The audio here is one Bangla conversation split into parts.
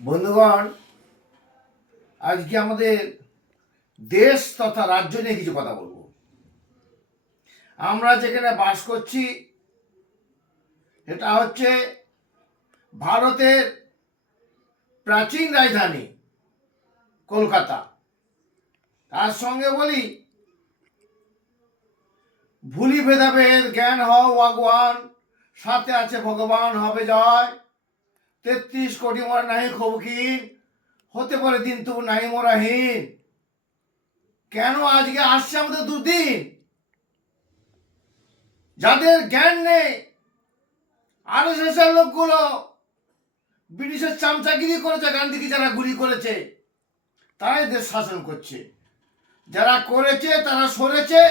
বন্ধুগণ, আজকে আমাদের দেশ তথা রাজ্য নিয়ে কিছু কথা বলবো। আমরা যেখানে বাস করছি এটা হচ্ছে ভারতের প্রাচীন রাজধানী কলকাতা। তার সঙ্গে বলি, ভুলি ভেদাভেদ জ্ঞান হও ভগবান, সাথে আছে ভগবান হবে জয়। ৩৩ কোটি মোরা নাহি খবকিন, হতে পারে দিন তবু নাই মোরাহীন। কেন আজকে আসছে আমাদের দুদিন? যাদের জ্ঞান নেই, RSS এর লোকগুলো ব্রিটিশের চামচাগিরি করেছে, গান্ধীকে যারা গুলি করেছে তারাই দেশ শাসন করছে। যারা করেছে তারা সরেছে,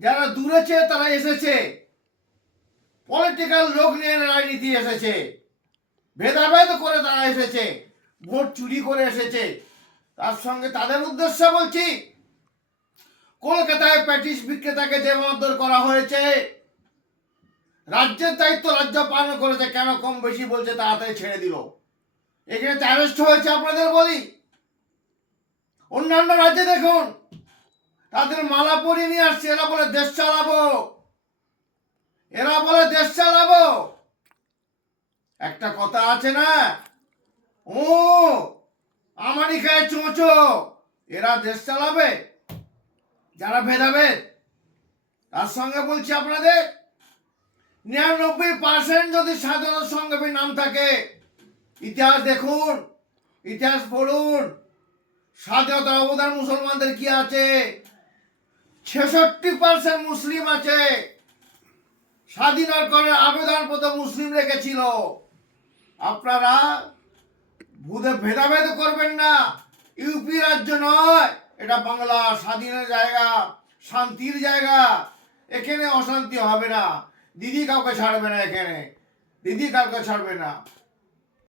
যারা দূরেছে তারা এসেছে। পলিটিক্যাল লোক নিয়ে রাজনীতি এসেছে, ভেদাভেদ করে তারা এসেছে, ভোট চুরি করে এসেছে। তার সঙ্গে তাদের উদ্দেশ্যে বলছি, কলকাতায় প্যাটিস বিক্রেতাকে যে মারধর করা হয়েছে, রাজ্যের দায়িত্ব রাজ্য পালন করেছে, কেন কম বেশি বলছে তাড়াতাড়ি ছেড়ে দিল। এখানে অ্যারেস্ট হয়েছে আপনাদের বলি। অন্যান্য রাজ্যে দেখুন, তাদের মালা পরিয়ে নিয়ে আসছে, এরা বলে দেশ চালাবো, এরা বলে দেশ চালাবো। একটা কথা আছে না, ও আমারই খায় চোঁচো, এরা দেশ চালাবে যারা ভেদাভেদ। তার সঙ্গে বলছি আপনাদের, 99% যদি স্বাধীনতা সংগ্রামী নাম থাকে, ইতিহাস দেখুন, ইতিহাস পড়ুন, স্বাধীনতার অবদান মুসলমানদের কি আছে। 66% মুসলিম আছে। স্বাধীনতা করার আবেদন পত্র মুসলিম রেখেছিল। আপনারা ভেদাভেদ করবেন না। ইউপি রাজ্য নয়, এটা বাংলা, স্বাধীনের জায়গা, শান্তির জায়গা। এখানে অশান্তি হবে না। দিদি কাউকে ছাড়বে না, এখানে দিদি কাউকে ছাড়বে না।